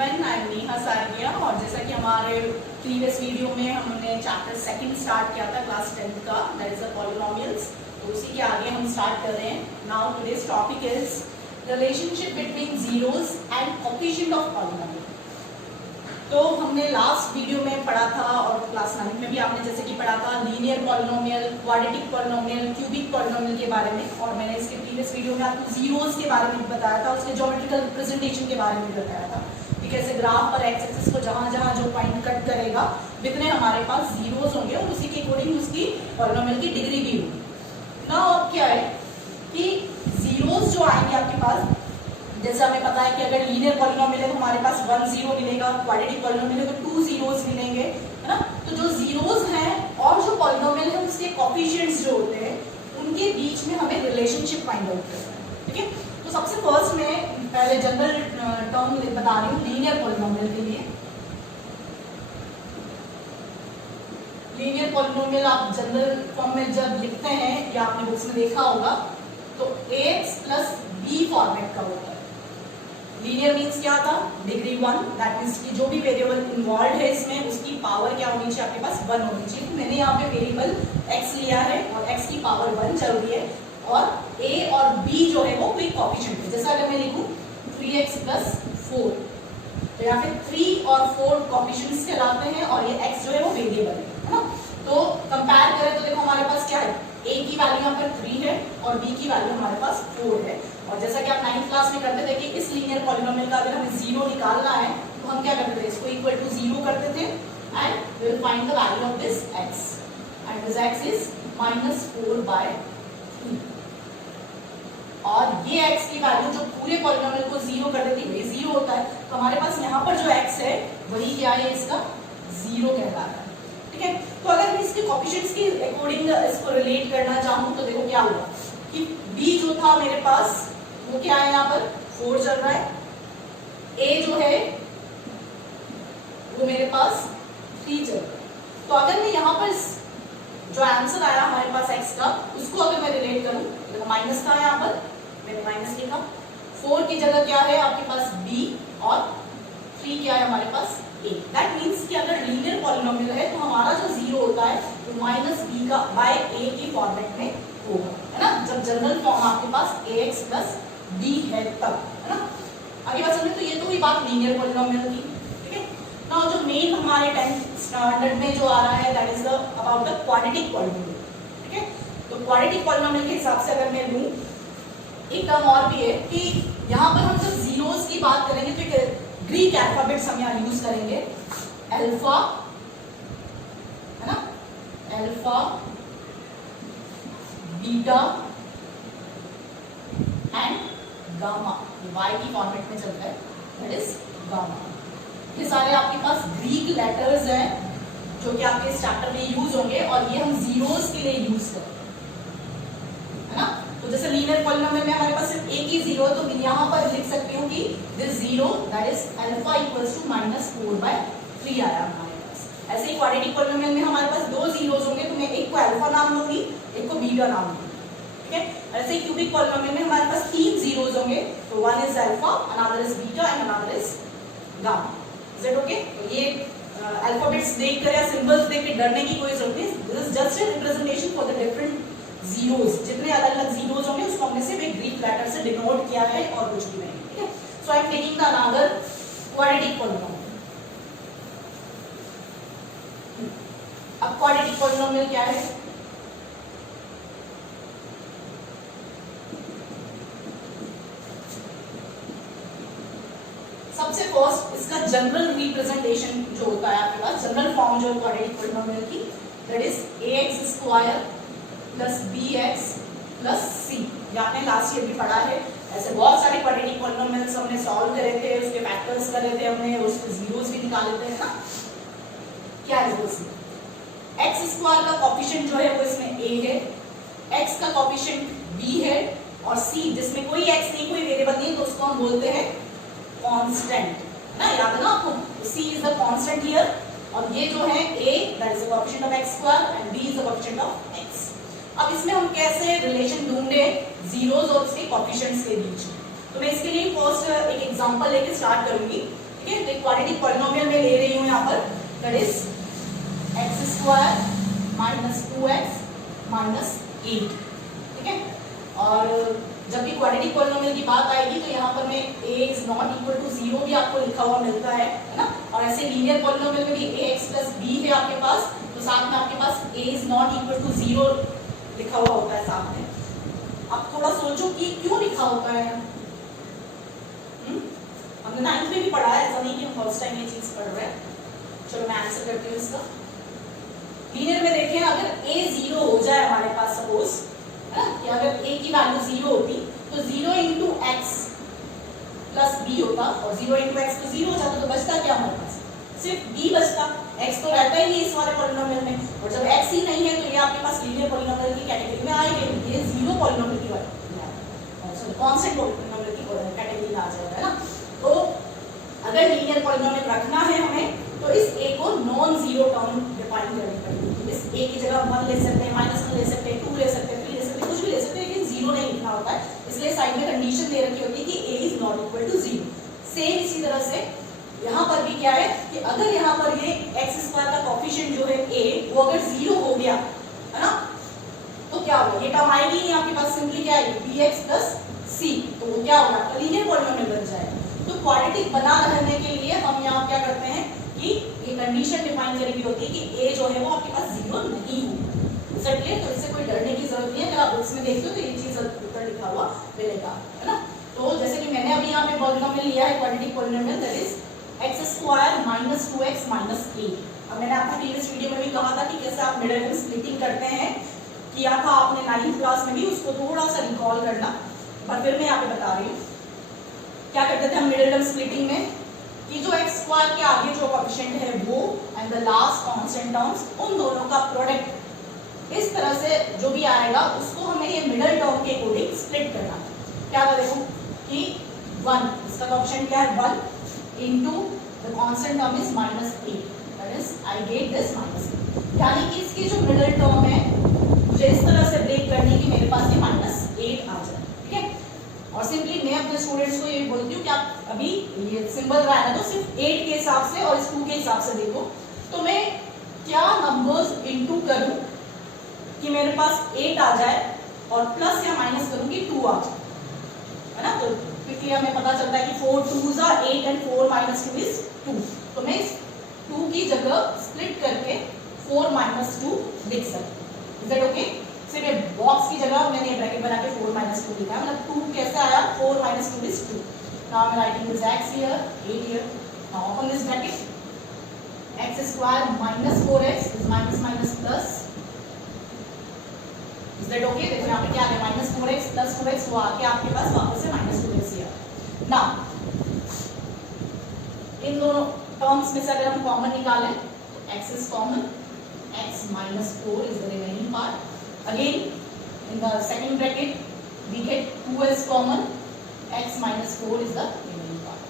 Everyone, I am Neha सारिया। और जैसा कि हमारे प्रीवियस वीडियो में हमने चैप्टर सेकंड स्टार्ट किया था क्लास 10th का, दैट इज द पॉलिनोमियल्स, तो उसी के आगे हम स्टार्ट कर रहे हैं। Now today's topic is relationship between zeros and coefficient of polynomial. तो हमने लास्ट वीडियो में पढ़ा था और क्लास 9 में भी आपने जैसे कि पढ़ा था linear polynomial, quadratic polynomial, cubic polynomial के बारे में। और मैंने इसके प्रीवियस वीडियो में आपको जीरोस के बारे में बताया था, उसके ज्योमेट्रिकल रिप्रेजेंटेशन के बारे में बताया था कि कैसे ग्राफ पर एक्स एक्सिस को जहां जहां जो पॉइंट कट करेगा जितने हमारे पास जीरोस होंगे और उसी के अकॉर्डिंग उसकी पॉलिनोमियल की डिग्री भी होगी। नाउ अब क्या है कि जीरोस जो आएंगे आपके पास, जैसे हमें पता है कि अगर लीनियर पॉलिनोमियल है तो हमारे पास 1 0 मिलेगा, क्वाड्रेटिक पॉलिनोमियल है तो 2 जीरोस मिलेंगे, है ना। तो जो जीरोस हैं और जो पॉलिनोमियल है उसके कोएफिशिएंट्स जो होते हैं उनके बीच में हमें रिलेशनशिप फाइंड आउट करना है, ठीक है। तो सबसे फर्स्ट मैं पहले जनरल टर्म बता रही हूँ लीनियर पॉलिनोमियल के लिए। लीनियर पॉलिनोमियल आप जनरल फॉर्म में जब लिखते हैं या आपने बुक्स में देखा होगा तो ax प्लस b फॉर्मेट का होता है। लीनियर मीन्स क्या था, डिग्री 1, दैट मीन्स कि जो भी वेरिएबल इन्वॉल्व है इसमें उसकी पावर क्या होनी चाहिए, आपके पास 1 होनी चाहिए। तो मैंने यहाँ पे वेरिएबल x लिया है और x की पावर 1 जरूरी है और a और b जो है वो कोई कोएफिशिएंट है। जैसा अगर मैं लिखूं 3x प्लस 4, तो यहाँ पे 3 और 4 कोएफिशिएंट्स कहलाते हैं और ये x जो है वो वेरिएबल है ना। तो कंपेयर करें तो देखो हमारे पास क्या है, a की वैल्यू यहाँ पर 3 है और b की वैल्यू हमारे पास 4 है। और जैसा कि आप 9th क्लास में करते थे कि इस लीनियर पॉलिनोमियल का अगर हमें जीरो निकालना है तो हम क्या करते थे, इसको इक्वल टू 0 करते थे and we will find the value of this x and this x is -4/3। और ये x की वैल्यू जो पूरे पॉलिनोमियल को 0 कर देती है, 0 होता है, तो हमारे पास यहाँ पर जो x है वही क्या है, इसका 0 कहलाता है, ठीक है। तो अगर मैं इसके कोएफिशिएंट्स के अकॉर्डिंग इसको रिलेट करना चाहूँ तो देखो क्या हुआ कि b जो था मेरे पास वो क्या है, यहाँ पर 4 चल रहा है, a जो है वो मेरे पास 3 चल रहा है। तो अगर मैं यहाँ पर जो आंसर आया हमारे पास x का उसको अगर मैं रिलेट करूं तो माइनस था, यहाँ पर मैंने माइनस लिखा, 4 की जगह क्या है आपके पास b और 3 क्या है हमारे पास a। दैट मीन्स कि अगर लीनियर पॉलिनोमियल है तो हमारा जो 0 होता है तो -b का बाय a की फॉर्मेट में होगा, है ना। जब जनरल फॉर्म आपके पास ax प्लस b है तब, है ना। आगे बात समझे, तो ये तो हुई बात लीनियर पॉलिनोमियल की, ठीक है। नाउ जो मेन हमारे 10th स्टैंडर्ड में जो आ रहा है that is about the quadratic polynomial, ठीक है। तो क्वाड्रेटिक पॉलिनोमियल के हिसाब से अगर मैं लूं, एक टर्म और भी है कि यहाँ पर हम जब जीरोस की बात करेंगे तो एक ग्रीक अल्फाबेट्स हम यहाँ यूज करेंगे, अल्फा, है ना, alpha, beta and gamma, y की फॉर्मेट में चलता है, दैट इज गामा। ये सारे आपके पास ग्रीक लेटर्स हैं जो कि आपके इस चैप्टर में यूज होंगे और ये हम जीरोस के लिए यूज करते हैं, है ना। तो जैसे लीनियर पॉलिनोमियल में हमारे पास सिर्फ एक ही जीरो है तो यहाँ पर लिख सकती हूँ कि this zero that is alpha equals to -4/3 आया हमारे पास। ऐसे ही क्वाड्रेटिक पॉलिनोमियल में हमारे पास 2 जीरोस होंगे तो मैं एक को अल्फा नाम दूंगी, एक को बीटा नाम दूंगी, ठीक है। ऐसे ही क्यूबिक पॉलिनोमियल में हमारे पास 3 जीरोस होंगे तो one is alpha, another is beta and another is gamma. Is it okay? तो ये अल्फाबेट्स देखकर या सिंबल्स देख के डरने की कोई जरूरत नहीं, this is just a representation for the different zeros. जितने अलग अलग जीरोस होंगे उसको हमने सिर्फ एक ग्रीक लेटर से डिनोट किया है और कुछ भी नहीं, ठीक है। So I am taking the another quadratic polynomial. अब क्वाड्रेटिक पॉलिनोमियल क्या है, सबसे फर्स्ट इसका जनरल रिप्रेजेंटेशन जो होता है आपके पास, जनरल फॉर्म जो है क्वाड्रेटिक पॉलिनोमियल की, that is ax² plus bx plus c। ये आपने लास्ट ईयर भी पढ़ा है। ऐसे बहुत सारे क्वाड्रेटिक पॉलिनोमियल्स हमने सॉल्व करे थे, उसके फैक्टर्स करे थे हमने, उसके जीरोस भी निकाले थे, है ना। क्या है वो c, x² का कोएफिशिएंट जो है वो इसमें a है, x का कोएफिशिएंट b है और c जिसमें कोई x नहीं, कोई वेरिएबल नहीं, तो उसको हम बोलते हैं कांस्टेंट, ना, याद है ना आपको। c is the constant here और ये जो है a that is the coefficient of x² and b is the coefficient of x। अब इसमें हम कैसे रिलेशन ढूंढे जीरोस और उसके कोएफिशिएंट्स के बीच में, तो मैं इसके लिए फर्स्ट एक एग्जांपल लेके स्टार्ट करूंगी। ठीक है। तो क्वाड्रेटिक पॉलिनोमियल में ले रही हूँ यहाँ पर, that is x square minus 2x minus 8, ठीक है। और जब भी क्वाड्रेटिक पॉलिनोमियल की बात आएगी तो यहाँ पर मैं a is not equal to 0 भी आपको लिखा हुआ मिलता है ना। और ऐसे लीनियर पॉलिनोमियल में भी ax प्लस b है आपके पास, तो साथ में आपके पास a is not equal to 0 लिखा हुआ होता है साथ में। अब थोड़ा सोचो कि क्यों लिखा होता है, हमने 9th में भी पढ़ा है, ऐसा नहीं कि हम फर्स्ट टाइम ये चीज पढ़ रहे हैं। चलो मैं आंसर करती हूँ इसका। लीनियर में देखें, अगर a 0 हो जाए हमारे पास, सपोज है ना, कि अगर a की वैल्यू 0 होती तो 0 इंटू एक्स प्लस बी होता, और 0 इंटू एक्स तो 0 हो जाता, तो बचता क्या हमारे पास, सिर्फ b बचता। x तो रहता ही नहीं इस वाले पॉलिनोमियल में, और जब x ही नहीं है तो ये आपके पास लीनियर पॉलिनोमियल की कैटेगरी में आएगी, ये जीरो पॉलिनोमियल की कांस्टेंट पॉलिनोमियल की कैटेगरी में आ जाएगा, है ना। तो अगर लीनियर पॉलिनोमियल रखना है हमें, तो इस a को नॉन जीरो टर्म डिफाइन करनी पड़ेगी। इस a की जगह 1 ले सकते हैं, -1 ले सकते हैं, 2 ले सकते हैं, 3 ले सकते हैं, कुछ भी ले सकते हैं, लेकिन जीरो नहीं लिखना होता है। इसलिए साइड में कंडीशन दे रखी होती है कि a is not equal to 0। Same इसी तरह से यहाँ पर भी क्या है कि अगर यहाँ पर ये एक्स स्क्वायर का कोफिशिएंट जो है a, वो अगर 0 हो गया, है ना, तो क्या होगा, ये टर्म आएगी नहीं आपके पास, सिंपली क्या आएगी bx प्लस c, तो वो क्या होगा, आपका लीनियर पॉलिनोमियल बन जाएगा। तो क्वाड्रेटिक बना रहने के लिए हम यहाँ क्या करते हैं कि ये कंडीशन डिफाइन करी होती है कि a जो है वो आपके पास 0 नहीं हो सकती, तो इससे कोई डरने की जरूरत नहीं है। अगर आप बुक्स में देखते हो तो ये चीज ऊपर लिखा हुआ मिलेगा, है ना। तो जैसे कि मैंने अभी यहाँ पे पॉलिनोमियल लिया है, quadratic polynomial, that is x square minus 2x minus 8। अब मैंने आपको प्रीवियस वीडियो में भी कहा था कि कैसे आप मिडिल टर्म स्प्लिटिंग करते हैं, किया था आपने 9th क्लास में भी, उसको थोड़ा सा रिकॉल करना, पर फिर मैं यहाँ पे बता रही हूँ क्या करते थे हम मिडिल टर्म स्प्लिटिंग में, कि जो एक्स स्क्वायर के आगे जो कोएफिशिएंट है वो and the last constant terms, उन दोनों का प्रोडक्ट इस तरह से जो भी आएगा उसको हमें ये मिडिल टर्म के अकॉर्डिंग स्प्लिट करना है। क्या था, देखो कि 1, इसका कोएफिशिएंट क्या है 1 into the constant term is -8, that is I get this -8, यानी कि इसकी जो मिडिल टर्म है मुझे इस तरह से ब्रेक करनी कि मेरे पास ये -8 आ जाए, ठीक है। और सिंपली मैं अपने स्टूडेंट्स को ये बोलती हूँ कि आप अभी ये सिंबल रहा है तो सिर्फ 8 के हिसाब से और इस 2 के हिसाब से देखो, तो मैं क्या नंबर्स इनटू करूं कि मेरे पास 8 आ जाए और प्लस या माइनस करूं कि 2 आ जाए, है ना। तो क्विकली हमें पता चलता है कि 4 2s are 8 and 4 minus 2 is 2, तो मैं इस 2 की जगह स्प्लिट करके 4 minus 2 लिख सकती हूँ। Is that okay? सिर्फ ये बॉक्स की जगह मैंने ब्रैकेट बना के 4 minus 2 लिखा है, मतलब 2 कैसे आया, 4 minus 2 is 2। Now I'm writing this x here, 8 here. Now open this bracket. X square minus 4x is minus minus plus. Is that okay? देखो यहाँ पे क्या आ गया, minus 4x plus 2x, वो आके आपके पास वापस से minus 2x ही आया। Now इन दोनों टर्म्स में से अगर हम कॉमन निकालें तो x is common, x minus 4 is the remaining part. Again in the second bracket we get 2s common, x minus 4 is the remaining part.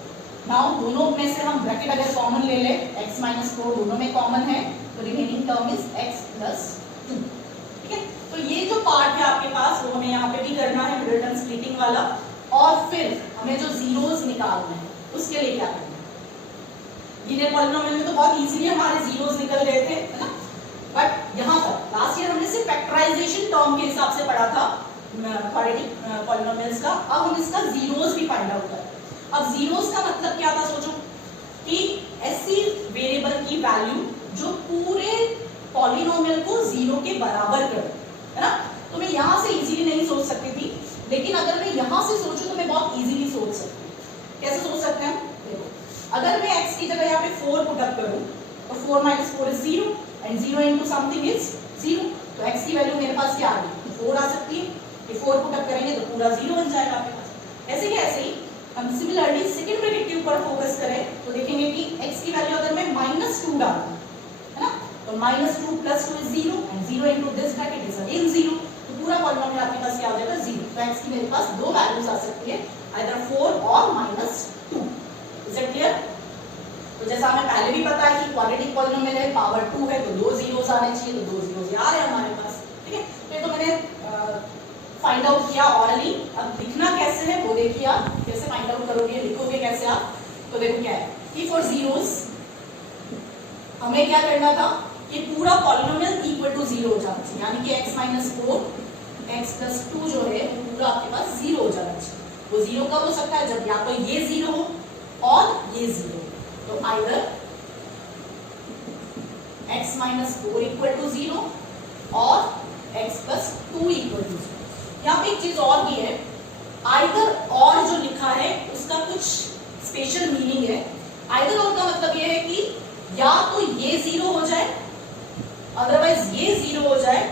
Now दोनों में से हम ब्रैकेट अगर कॉमन ले ले, x minus 4 दोनों में कॉमन है, तो remaining term is x plus 2, ठीक है। तो ये जो पार्ट है आपके पास वो हमें यहाँ पे भी करना है, मिडिल टर्म स्प्लिटिंग वाला, और फिर हमें जो जीरोस निकालना है उसके लिए क्या करना है। लीनियर पॉलिनोमियल में तो बहुत इजीली हमारे जीरोस निकल गए थे, है ना, बट यहाँ पर लास्ट ईयर हमने सिर्फ फैक्टराइजेशन टर्म के हिसाब से पढ़ा था क्वाड्रेटिक पॉलिनोमियल्स का, अब हम इसका जीरोस भी फाइंड आउट करें। अब जीरोस का मतलब क्या था, सोचो कि ऐसी वेरिएबल की वैल्यू जो पूरे पॉलिनोमियल को 0 के बराबर करे, है ना। तो मैं यहाँ से इजीली नहीं सोच सकती थी, लेकिन अगर मैं यहाँ से सोचूं तो मैं बहुत इजीली सोच सकती हूँ। कैसे सोच सकते हैं, देखो अगर मैं x की जगह यहाँ पे 4 पुट अप करूँ तो 4 minus 4 is 0 and 0 into something is 0, तो x की वैल्यू मेरे पास क्या आ गई, 4 आ सकती है। ये 4 पुट अप करेंगे तो पूरा 0 बन जाएगा आपके पास। ऐसे ही ऐसे ही हम सिमिलरली सेकंड ब्रैकेट के ऊपर फोकस करें तो देखेंगे कि x की वैल्यू अगर मैं -2 डालूं, है ना, तो -2 plus 2 is 0 and 0 into this bracket is again 0, तो पूरा पॉलिनोमियल आपके पास क्या हो जाएगा, 0। तो x की मेरे पास दो वैल्यूज आ सकती है, either 4 और -2। Is it clear? तो जैसा हमें पहले भी पता है कि क्वाड्रेटिक पॉलिनोमियल है, पावर 2 है, तो 2 जीरोस आने चाहिए, तो 2 जीरोस आ रहे हैं हमारे पास, ठीक है। तो ये तो मैंने फाइंड आउट किया ऑरली। अब लिखना कैसे है वो देखिए, आप कैसे फाइंड आउट करोगे, लिखोगे कैसे आप, तो देखो क्या है, कि फॉर जीरोस हमें क्या करना था कि पूरा पॉलिनोमियल इक्वल टू 0 हो जाना चाहिए, यानी कि x माइनस 4 x प्लस 2 जो है वो पूरा आपके पास 0 हो जाना चाहिए। वो 0 कब हो सकता है? जब या तो ये 0 हो और ये 0 हो। तो either x minus 4 equal to 0 और x प्लस 2 इक्वल टू 0। यहाँ पे एक चीज और भी है, आइदर और जो लिखा है उसका कुछ स्पेशल मीनिंग है। आइदर और का मतलब ये है कि या तो ये 0 हो जाए, अदरवाइज ये 0 हो जाए,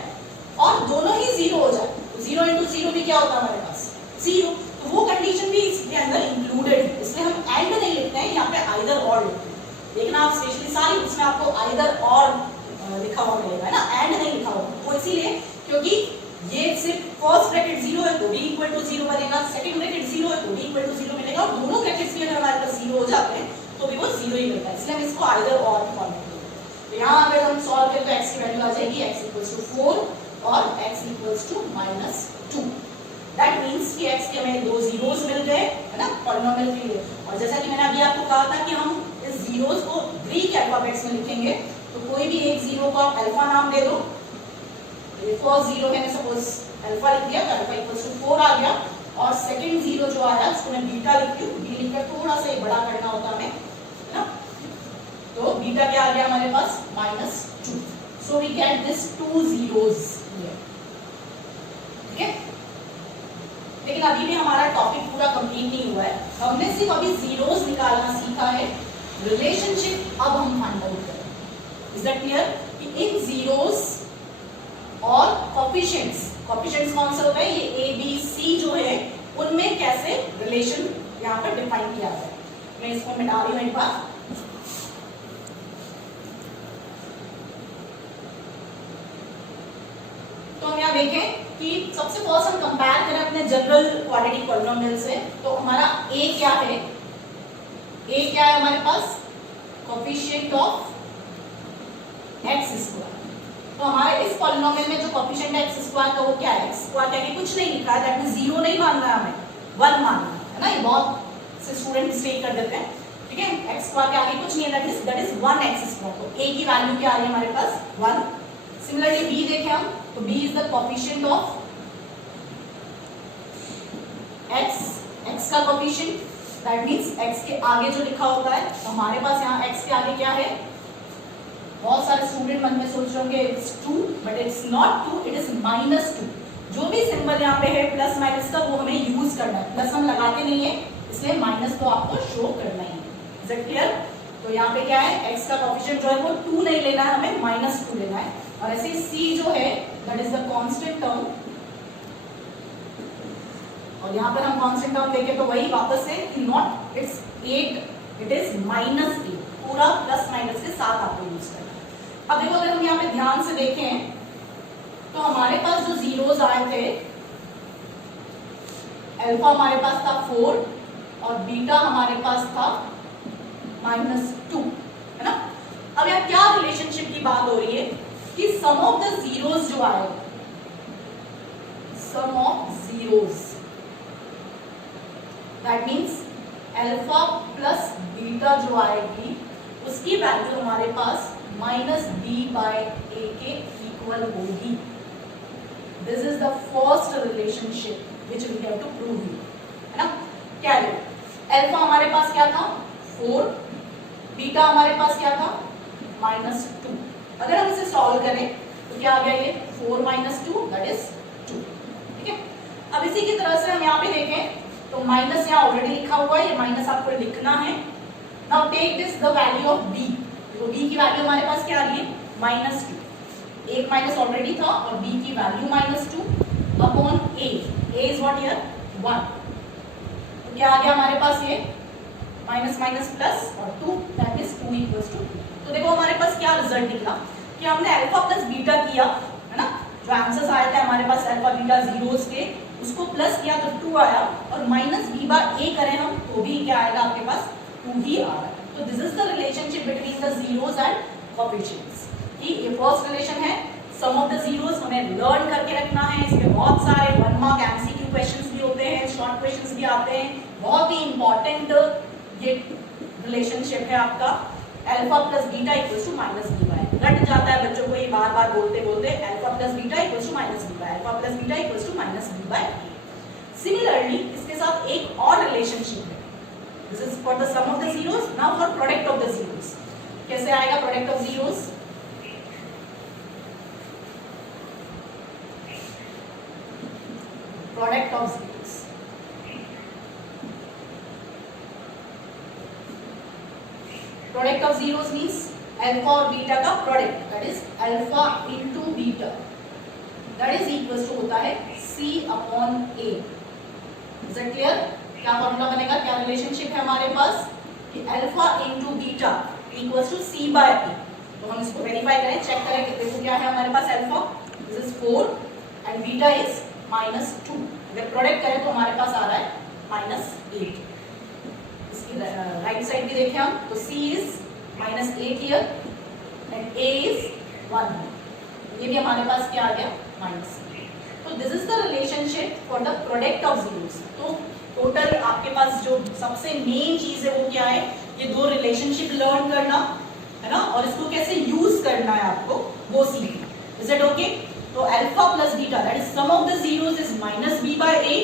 और दोनों ही 0 हो जाए। तो 0 इंटू 0 भी क्या होता है हमारे पास? 0। तो वो कंडीशन भी इसके अंदर इंक्लूडेड है, इसलिए हम एंड नहीं लिखते हैं, यहाँ पे आइदर और लिखते हैं। देखना आप स्पेशली सारी उसमें आपको आइदर और लिखा हुआ मिलेगा, है ना, एंड नहीं लिखा हुआ। वो इसीलिए क्योंकि ये सिर्फ फर्स्ट ब्रैकेट 0 है तो भी इक्वल टू 0 बनेगा, सेकंड ब्रैकेट 0 है तो भी इक्वल टू 0 मिलेगा, और दोनों ब्रैकेट्स भी अगर हमारे पास 0 हो जाते हैं तो भी वो 0 ही मिलता है। इसलिए हम इसको आइदर और फॉर्म करते हैं। तो यहाँ अगर हम सॉल्व करें तो x की वैल्यू आ जाएगी x इक्वल्स टू 4 और x equals to -2। That means कि x के हमें दो जीरोस मिल गए, है ना, पॉलिनोमियल के लिए। और जैसा कि मैंने अभी आपको कहा था कि हम इस जीरोस को ग्रीक अल्फाबेट्स में लिखेंगे, तो कोई भी एक जीरो को आप अल्फा नाम दे दो। ये फर्स्ट जीरो मैंने सपोज अल्फा लिख दिया, अल्फा इक्वल्स टू 4 आ गया, और सेकंड जीरो जो आया उसको मैं बीटा लिखती हूँ। बी लिखकर थोड़ा सा बड़ा करना होता है, है ना। तो बीटा क्या आ गया हमारे पास? -2। So we get this 2 zeros here. ठीक है, लेकिन अभी भी हमारा टॉपिक पूरा कंप्लीट नहीं हुआ है। हमने सिर्फ अभी जीरोस निकालना सीखा है, रिलेशनशिप अब हम फाइंड आउट करेंगे। Is that clear? कि इन जीरोस और कोफिशिएंट्स, कोफिशिएंट्स कौन से होते हैं? ये ए बी सी जो है उनमें कैसे रिलेशन यहाँ पर डिफाइन किया जाए। मैं इसको मिटा रही हूँ एक बार। तो हम यहाँ देखें कि सबसे फर्स्ट हम कंपेयर करें अपने जनरल क्वाड्रेटिक पॉलिनोमियल से, तो हमारा a क्या है? a क्या है हमारे पास? Coefficient of x square. तो हमारे इस पॉलिनोमियल में जो कोफिशिएंट है x स्क्वायर का वो क्या है? x स्क्वायर क्या है? कुछ नहीं लिखा है, दैट मींस 0 नहीं मानना है हमें, 1 मानना है ना। ये बहुत से स्टूडेंट मिस्टेक कर देते हैं। ठीक है, x स्क्वायर के आगे कुछ नहीं है, दैट इज 1x स्क्वायर। तो a की वैल्यू क्या आ रही है हमारे पास? 1। सिमिलरली b देखें हम, तो b is the coefficient of x का कोफिशिएंट, दैट मींस x के आगे जो लिखा होता है, तो हमारे पास यहाँ x के आगे क्या है? बहुत सारे स्टूडेंट मन में सोच रहे होंगे it's 2, but it's not 2, it is -2। जो भी सिंबल यहाँ पे है प्लस माइनस का वो हमें यूज करना है, प्लस हम लगाते नहीं है, इसलिए माइनस तो आपको शो करना ही है। Is it clear? तो यहाँ पे क्या है? x का कोफिशिएंट जो है वो 2 नहीं लेना है हमें, -2 लेना है। और ऐसे c जो है that is the constant term, और यहाँ पर हम कांस्टेंट टर्म देखें तो वही वापस से कि नॉट इट्स 8, इट इज -8। पूरा प्लस माइनस के साथ आपको यूज करना है। अब देखो अगर हम यहाँ पे ध्यान से देखें तो हमारे पास जो जीरोस आए थे, अल्फा हमारे पास था 4 और बीटा हमारे पास था -2, है ना। अब यहाँ क्या रिलेशनशिप की बात हो रही है कि सम ऑफ द जीरोस जो आए, sum of zeros, that means alpha plus beta जो आएगी उसकी वैल्यू हमारे पास -b/a के इक्वल होगी। This is the first relationship which we have to prove, है ना। क्या है? अल्फा हमारे पास क्या था? 4, बीटा हमारे पास क्या था? -2। अगर हम इसे सॉल्व करें तो क्या आ गया? ये 4 - 2 दैट इज 2। ठीक है, अब इसी की तरह से हम यहाँ पे देखें तो माइनस यहाँ ऑलरेडी लिखा हुआ है, ये माइनस आपको लिखना है। Now take this the value of b। तो b की वैल्यू हमारे पास क्या आ रही है? -2। एक माइनस ऑलरेडी था और b की value -2 upon a। a is what here? 1। तो क्या आ गया हमारे पास? ये माइनस माइनस प्लस और 2 दैट इज 2 इक्वल्स टू 2। तो देखो हमारे पास क्या रिजल्ट निकला कि हमने अल्फा प्लस बीटा किया, है ना। जो आंसर्स आए थे हमारे पास अल्फा बीटा जीरोस के, उसको प्लस किया तो 2 आया, और -b/a करें हम तो भी क्या आएगा आपके पास? 2 ही आ रहा है। तो this is the relationship between the zeros and coefficients. कि ये फर्स्ट रिलेशन है, सम ऑफ द जीरोस हमें लर्न करके रखना है। इसमें बहुत सारे 1 मार्क MCQ क्वेश्चंस भी होते हैं, शॉर्ट क्वेश्चंस भी आते हैं। बहुत ही इंपॉर्टेंट ये रिलेशनशिप है आपका alpha plus beta equals to minus B by, रट जाता है बच्चों को ये बार बार बोलते बोलते, alpha plus beta equals to minus B by, alpha plus beta equals to minus B by. Similarly इसके साथ एक और रिलेशनशिप है, this is for the sum of the zeros, now for product of the zeros. कैसे आएगा product of zeros? Product of zeros, product of zeros means alpha और beta का product, that is alpha into beta, that is equals to होता है c upon a। Is it clear? क्या formula बनेगा, क्या relationship है हमारे पास कि alpha into beta equals to c by a। तो हम इसको वेरीफाई करें, चेक करें कि देखो क्या है हमारे पास, alpha this is 4 and beta is -2। अगर प्रोडक्ट करें तो हमारे पास आ रहा है -8। इसकी राइट साइड भी देखें हम तो c is -8 here and a is 1। ये भी हमारे पास क्या आ गया, -8। तो this is the relationship for the product of zeros. तो टोटल आपके पास जो सबसे मेन चीज है वो क्या है, ये दो रिलेशनशिप लर्न करना है ना, और इसको कैसे यूज करना है आपको वो सीखना। Is it okay? तो alpha plus beta that is sum of the zeros is minus B by a,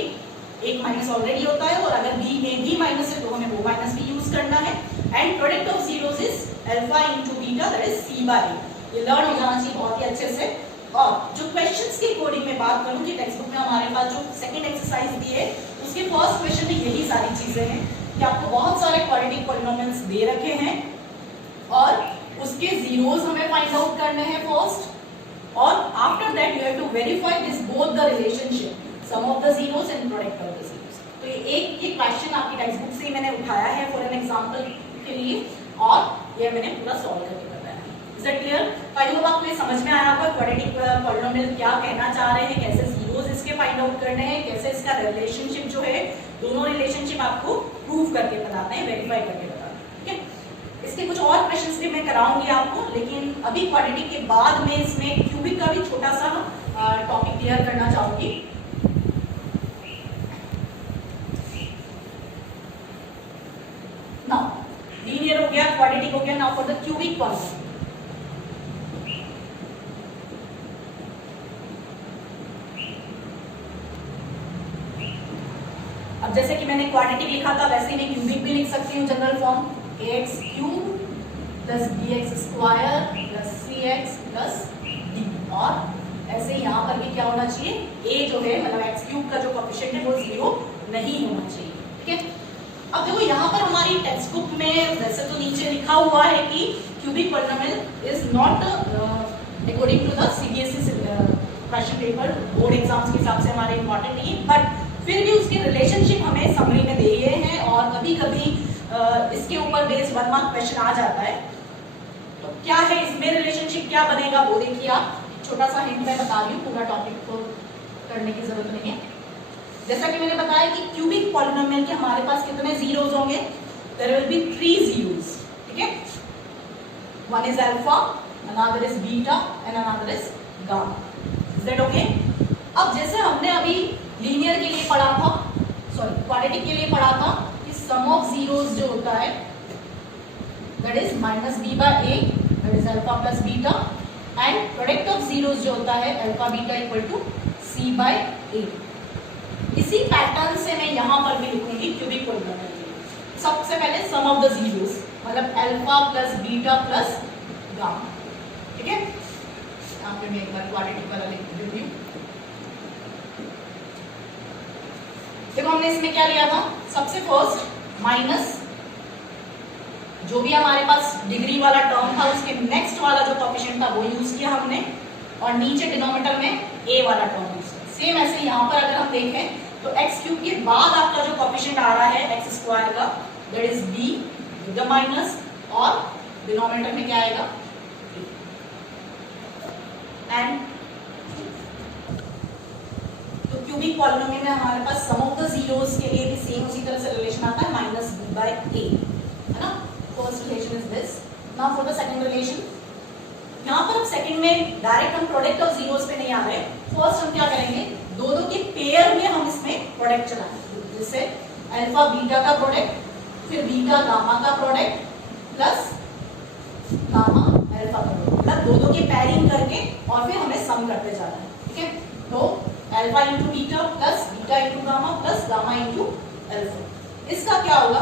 एक माइनस ऑलरेडी होता है और अगर बी में भी माइनस है तो हमें वो माइनस भी यूज करना है। And product of zeros is alpha into beta that is c by a. ये लर्न हो जाना चाहिए बहुत ही अच्छे से। और जो क्वेश्चंस की कोडिंग में बात करूं कि टेक्स्ट बुक में हमारे पास जो सेकंड एक्सरसाइज दी है उसके फर्स्ट क्वेश्चन में यही सारी चीजें हैं कि आपको बहुत सारे क्वाड्रेटिक पॉलिनोमियल्स दे रखे हैं और उसके जीरोस हमें फाइंड आउट करने हैं फर्स्ट, और after that you have to verify this both the relationship sum of the zeros and product of the zeros. तो ये क्वेश्चन आपकी टेक्स्ट बुक से मैंने उठाया है फॉर एन एग्जांपल के लिए और ये मैंने पूरा सॉल्व करके बताया है। Is it clear? I hope आपको ये समझ में आया होगा क्वाड्रेटिक पॉलिनोमियल क्या कहना चाह रहे हैं, कैसे जीरोस इसके फाइंड आउट करने हैं, कैसे इसका रिलेशनशिप जो है दोनों रिलेशनशिप आपको प्रूव करके बताते हैं, वेरीफाई करके बताते हैं। ठीक है, इसके कुछ और क्वेश्चंस भी मैं कराऊंगी आपको, लेकिन अभी क्वाड्रेटिक के बाद में इसमें क्यूबिक का भी छोटा सा टॉपिक क्लियर करना चाहूंगी। नाउ लीनियर हो गया, क्वाड्रेटिक हो गया, now for the cubic polynomial. अब जैसे कि मैंने क्वाड्रेटिक लिखा था वैसे ही मैं क्यूबिक भी लिख सकती हूँ, general form ax cube plus bx square plus cx plus d। और ऐसे ही यहाँ पर भी क्या होना चाहिए, a जो है मतलब x क्यूब का जो कोएफिशिएंट है वो 0 नहीं होना चाहिए। ठीक है, अब देखो यहाँ पर हमारी टेक्स्ट बुक में वैसे तो नीचे लिखा हुआ है कि cubic polynomial is not according to the CBSE question paper, board exams के हिसाब से हमारे इंपॉर्टेंट नहीं है, बट फिर भी उसके रिलेशनशिप हमें समरी में दिए हैं और कभी कभी इसके ऊपर बेस्ड 1 मार्क क्वेश्चन आ जाता है। तो क्या है इसमें रिलेशनशिप, क्या बनेगा वो देखिए आप। छोटा सा हिंट मैं बता रही हूँ, पूरा टॉपिक को करने की जरूरत नहीं है। जैसा कि मैंने बताया कि क्यूबिक पॉलिनोमियल के हमारे पास कितने जीरोस होंगे, देयर विल बी 3 जीरोस। ठीक है, one is alpha, another is beta and another is gamma. Is that okay? अब जैसे हमने अभी लीनियर के लिए पढ़ा था, सॉरी क्वाड्रेटिक के लिए पढ़ा था कि सम ऑफ जीरोस जो होता है that is minus B by a, that is alpha plus beta, and product of zeros जो होता है alpha beta equal to c by a. इसी पैटर्न से मैं यहाँ पर भी लिखूंगी क्यूबिक पॉलिनोमियल। सबसे पहले सम ऑफ द जीरोस मतलब alpha plus beta plus gamma. ठीक है, यहाँ पे मैं एक बार क्वाड्रेटिक वाला लिख देती हूँ। देखो हमने इसमें क्या लिया था, सबसे फर्स्ट माइनस जो भी हमारे पास डिग्री वाला टर्म था उसके नेक्स्ट वाला जो कोएफिशिएंट था वो यूज किया हमने, और नीचे डिनोमिनेटर में a वाला टर्म यूज किया। सेम ऐसे यहाँ पर अगर हम देखें तो x क्यूब के बाद आपका जो कोएफिशिएंट आ रहा है x स्क्वायर का that is b with the minus, और डिनोमिनेटर में क्या आएगा एंड तो क्यूबिक पॉलिनोमियल में हमारे पास सम ऑफ द जीरोस के लिए भी सेम उसी तरह से रिलेशन आता है माइनस बी बाय ए, है ना। First relation is this. Now for the second relation, यहाँ पर हम सेकंड में डायरेक्ट हम प्रोडक्ट ऑफ जीरोस पे नहीं आ रहे। फर्स्ट हम क्या करेंगे, दो के पेयर में हम इसमें प्रोडक्ट चलाएंगे, जैसे अल्फा बीटा का प्रोडक्ट फिर बीटा गामा का प्रोडक्ट प्लस गामा अल्फा का प्रोडक्ट, मतलब दो के पैरिंग करके और फिर हमें सम करते जाना है, ठीक है। तो alpha into beta plus beta into gamma plus gamma into alpha. इसका क्या होगा,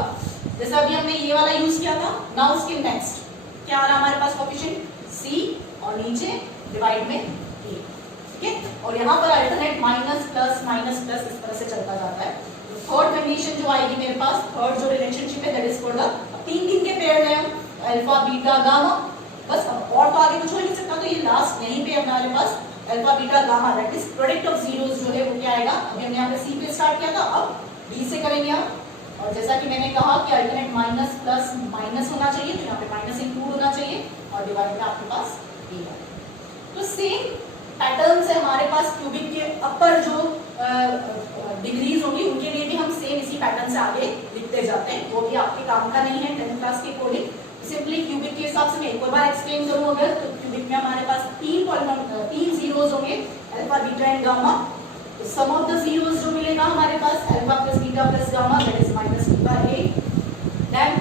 जैसे अभी हमने ये वाला यूज किया था, ना उसके नेक्स्ट क्या आ रहा है हमारे पास कोएफिशिएंट सी और नीचे डिवाइड में ए, ठीक है। और यहाँ पर अल्टरनेट माइनस प्लस इस तरह से चलता जाता है। तो थर्ड कंडीशन जो आएगी मेरे पास, थर्ड जो रिलेशनशिप है दैट इज फॉर द तीन के पेयर में अल्फा बीटा गामा, बस अब और तो आगे कुछ हो नहीं सकता। तो ये लास्ट यहीं पे हमारे पास alpha beta gamma that is product of zeros जो है वो क्या आएगा, अभी हमने यहाँ पे सी पे स्टार्ट किया था, अब डी से करेंगे हम। और जैसा कि मैंने कहा कि अल्टरनेट माइनस प्लस माइनस होना चाहिए, तो यहाँ पे माइनस इंक्लूड होना चाहिए और डिवाइड में आपके पास ए है। तो सेम पैटर्न से हमारे पास क्यूबिक के अपर जो डिग्रीज होंगी उनके लिए भी हम सेम इसी पैटर्न से आगे लिखते जाते हैं, वो भी आपके काम का नहीं है 10th क्लास के अकॉर्डिंग। सिंपली क्यूबिक के हिसाब से मैं एक और बार एक्सप्लेन करूं अगर, तो क्यूबिक में हमारे पास तीन जीरोस होंगे alpha beta and gamma. Sum of the zeros जो मिलेगा हमारे पास alpha plus beta plus gamma that is minus B by a. Then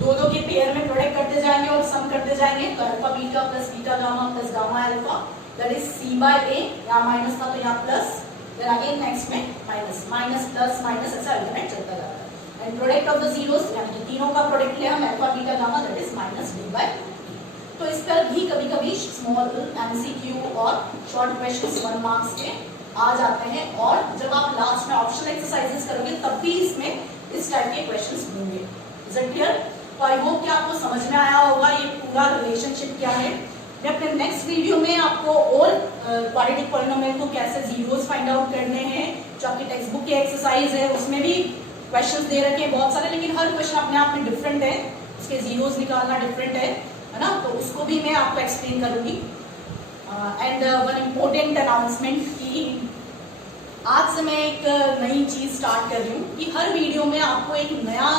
दो के पेयर में प्रोडक्ट करते जाएंगे और सम करते जाएंगे, तो alpha beta plus beta gamma plus gamma alpha that is c by a. यहाँ माइनस था तो यहाँ प्लस, देन अगेन नेक्स्ट में माइनस माइनस प्लस माइनस, ऐसा अल्टरनेट चलता जाता है। And product of the zeros यानी कि तीनों का प्रोडक्ट लिया हम alpha beta gamma that is minus B by. तो इस पर भी कभी कभी स्मॉल एमसीक्यू और शॉर्ट क्वेश्चंस 1 मार्क्स के आ जाते हैं, और जब आप लास्ट में ऑप्शनल एक्सरसाइजेस करोगे तब भी इसमें इस टाइप के क्वेश्चंस होंगे। Is it clear? तो आई होप कि आपको समझ में आया होगा ये पूरा रिलेशनशिप क्या है। मैं अपने नेक्स्ट वीडियो में आपको और क्वाड्रेटिक पॉलिनोमियल को कैसे जीरोस फाइंड आउट करने हैं, जो आपकी टेक्स्ट बुक की एक्सरसाइज है उसमें भी क्वेश्चंस दे रखे हैं बहुत सारे, लेकिन हर क्वेश्चन अपने आप में डिफरेंट है, उसके जीरोस निकालना डिफरेंट है ना, तो उसको भी मैं आपको एक्सप्लेन करूंगी। एंड वन इम्पोर्टेंट अनाउंसमेंट की आज से मैं एक नई चीज स्टार्ट कर रही हूँ कि हर वीडियो में आपको एक नया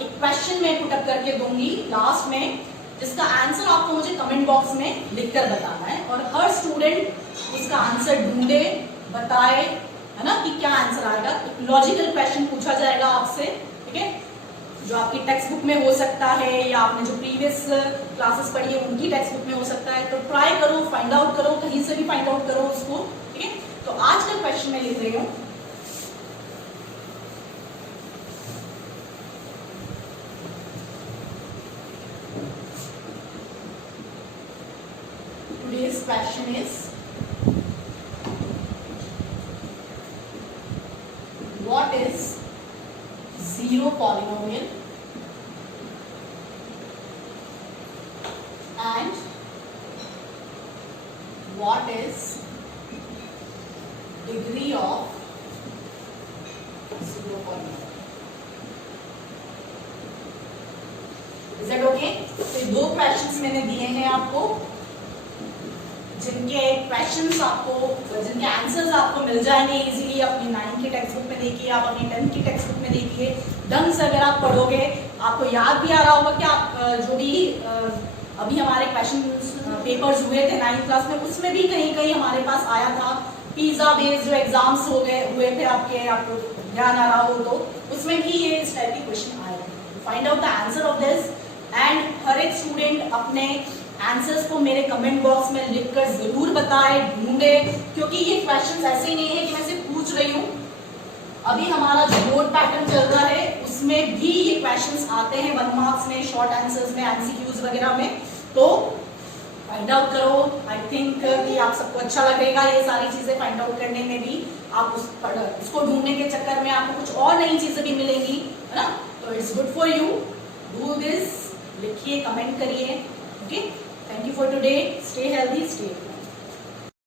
एक क्वेश्चन मैं पुटअप करके दूंगी लास्ट में, जिसका आंसर आपको मुझे कमेंट बॉक्स में लिखकर बताना है, और हर स्टूडेंट उसका आंसर ढूंढे, बताए, है ना, कि क्या आंसर आएगा। एक लॉजिकल क्वेश्चन पूछा जाएगा आपसे, ठीक है, जो आपकी टेक्स्ट बुक में हो सकता है या आपने जो प्रीवियस क्लासेस पढ़ी है उनकी टेक्स्ट बुक में हो सकता है। तो ट्राई करो, फाइंड आउट करो, कहीं से भी फाइंड आउट करो उसको, ठीक है। तो आज का क्वेश्चन मैं लिख रही हूँ, today's question is what is zero polynomial and what is degree of zero polynomial? Is that okay? तो दो क्वेश्चंस मैंने दिए हैं आपको, जिनके क्वेश्चंस आपको, जिनके आंसर्स आपको मिल जाएंगे इजीली अपनी 9th की टेक्स्ट बुक में देखिए, आप अपनी 10th की टेक्स्ट बुक में देखिए, ढंग से अगर आप पढ़ोगे आपको याद भी आ रहा होगा कि आप जो भी अभी हमारे क्वेश्चन पेपर्स हुए थे 9th क्लास में, उसमें भी कहीं कहीं हमारे पास आया था पिज्जा बेस्ड जो एग्जाम्स हुए थे आपके, आपको ध्यान आ रहा हो तो उसमें भी ये इस टाइप के क्वेश्चन आए थे। Find out the answer of this, and हर एक स्टूडेंट अपने आंसर्स को मेरे कमेंट बॉक्स में लिखकर जरूर बताए, ढूंढे, क्योंकि ये क्वेश्चंस ऐसे ही नहीं है कि मैं सिर्फ पूछ रही हूँ। अभी हमारा जो बोर्ड पैटर्न चल रहा है उसमें भी ये क्वेश्चंस आते हैं 1 मार्क्स में, शॉर्ट आंसर्स में, एमसीक्यूज वगैरह में। तो फाइंड आउट करो, आई थिंक कि आप सबको अच्छा लगेगा ये सारी चीजें फाइंड आउट करने में भी। आप उसको ढूंढने के चक्कर में आपको कुछ और नई चीजें भी मिलेंगी, है ना। तो it's good for you, do this, लिखिए, कमेंट करिए, okay. Thank you for today. Stay healthy, stay healthy.